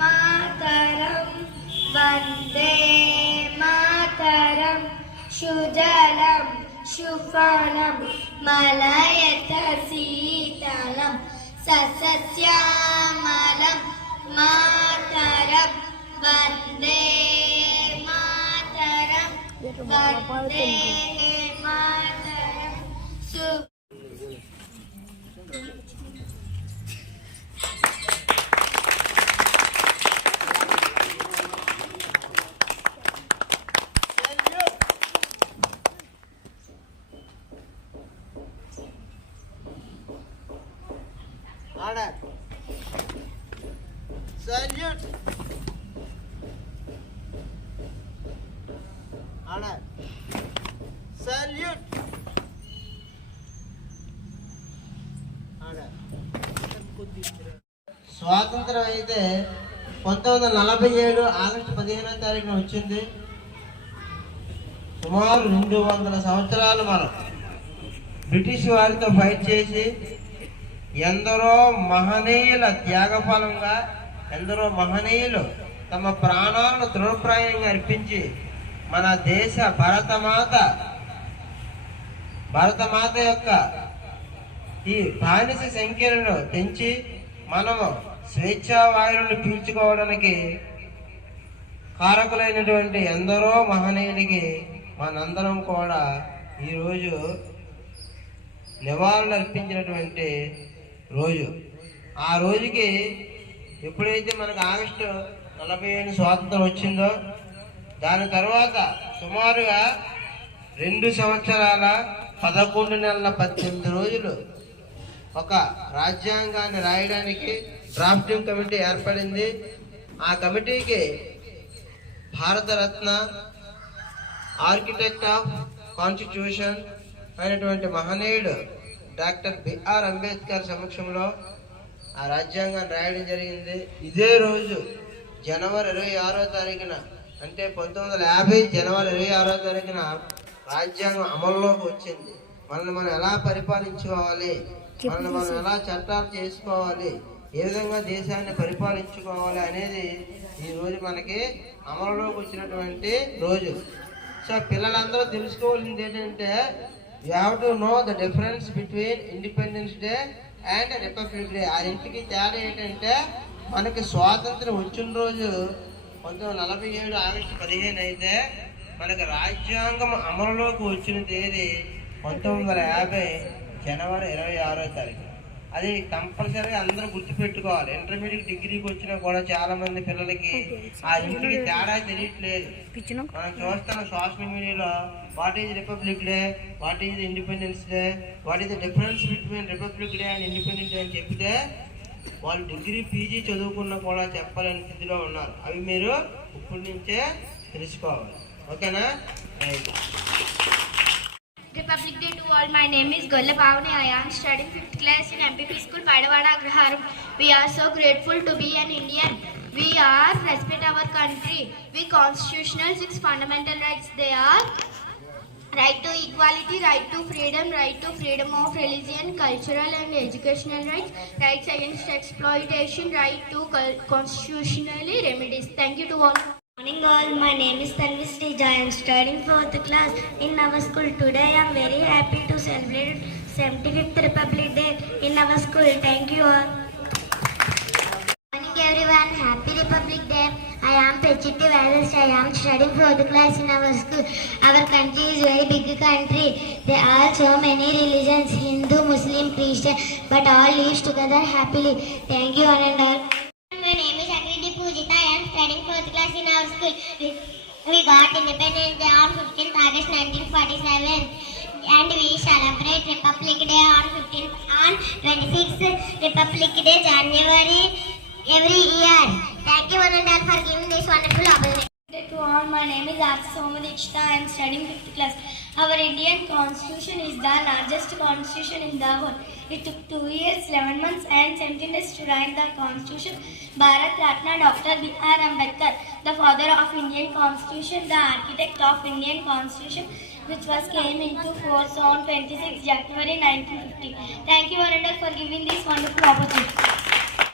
మాతరం వందే మాతరం సుజలం సుఫలం మలయజ శీతలం సస్యశ్యామలం మాతరం Vande Mataram Vande Mataram Order. Salute. Order. Salute. Order. స్వాతంత్రం అయితే 1947 ఆగస్టు 15వ తారీఖున వచ్చింది. సుమారు 200 సంవత్సరాలు మనం బ్రిటిష్ వారితో ఫైట్ చేసి ఎందరో మహనీయుల త్యాగఫలంగా ఎందరో మహనీయులు తమ ప్రాణాలను తృణప్రాయంగా అర్పించి మన దేశ భరతమాత యొక్క ఈ బానిస సంఖ్యలను పెంచి మనము స్వేచ్ఛా వాయువులను పీల్చుకోవడానికి కారకులైనటువంటి ఎందరో మహనీయులకి మనందరం కూడా ఈరోజు నివాళులు అర్పించినటువంటి రోజు. ఆ రోజుకి ఎప్పుడైతే మనకు ఆగస్టు 47 స్వాతంత్రం వచ్చిందో దాని తర్వాత సుమారుగా 2 సంవత్సరాల 11 నెలల 18 రోజులు ఒక రాజ్యాంగాన్ని రాయడానికి డ్రాఫ్టింగ్ కమిటీ ఏర్పడింది. ఆ కమిటీకి భారతరత్న ఆర్కిటెక్ట్ ఆఫ్ కాన్స్టిట్యూషన్ అయినటువంటి మహనీయుడు డాక్టర్ బిఆర్ అంబేద్కర్ సమక్షంలో ఆ రాజ్యాంగాన్ని రాయడం జరిగింది. ఇదే రోజు జనవరి 26వ తారీఖున అంటే 1950 జనవరి 26వ తారీఖున రాజ్యాంగం అమల్లోకి వచ్చింది. మనల్ని మనం ఎలా పరిపాలించుకోవాలి, మనల్ని మనం ఎలా చట్టాలు చేసుకోవాలి, ఏ విధంగా దేశాన్ని పరిపాలించుకోవాలి అనేది ఈ రోజు మనకి అమలులోకి వచ్చినటువంటి రోజు. సో పిల్లలందరూ తెలుసుకోవాల్సింది ఏంటంటే you have to know the difference between Independence Day and Republic Day. ఆ ఇంటికి తేడా ఏంటంటే మనకి స్వాతంత్రం వచ్చిన రోజు 1947 ఆగస్టు 15 అయితే మనకి రాజ్యాంగం అమలులోకి వచ్చిన తేదీ 1950 జనవరి 26వ తారీఖు. అది కంపల్సరీగా అందరూ గుర్తుపెట్టుకోవాలి. ఇంటర్మీడియట్ డిగ్రీకి వచ్చినా కూడా చాలా మంది పిల్లలకి ఆ ఇంటికి తేడా తెలియట్లేదు. మనం చూస్తున్నాం సోషల్ మీడియాలో what is republic day, what is independence day, what is the difference between republic day and independence day అని చెప్తే వాళ్ళు డిగ్రీ పీజీ చదువుకున్నా కూడా చెప్పలేని స్థితిలో ఉన్నారు. అవి మీరు ఇప్పటి నుంచే తెలుసుకోవాలి. ఓకేనా? Republic Day to all. My name is Golla Pavani. I am studying 5th class in MPP School, Padavada, Agraharam. We are so grateful to be an Indian. We are respect our country. We constitutional 6 fundamental rights. They are right to equality, right to freedom of religion, cultural and educational rights, rights against exploitation, right to constitutionally remedies. Thank you to all. Morning all, my name is Tanvi Srija. I am studying 4th class in our school. Today I am very happy to celebrate 75th Republic Day in our school. Thank you all. Morning everyone, happy Republic Day. I am Pechitti Valis. I am studying 4th class in our school. Our country is very big country. There are so many religions, Hindu, Muslim, Christian, but all live together happily. Thank you all and all. My name is Agridi Pujita. I am studying 4th class in our school. We got Independence Day on 15th August 1947 and we celebrate Republic Day on 26th Republic Day January every year. Thank you one and all for giving this wonderful opportunity. To all, my name is Arthi Somadikshita. I am studying 5th class. Our Indian Constitution is the largest constitution in the world. It took 2 years, 11 months and 17 days to write the Constitution. Bharat Ratna Dr. B.R. Ambedkar, the father of Indian Constitution, the architect of Indian Constitution, which was came into force on 26 January 1950. Thank you, Arundel, for giving this wonderful opportunity.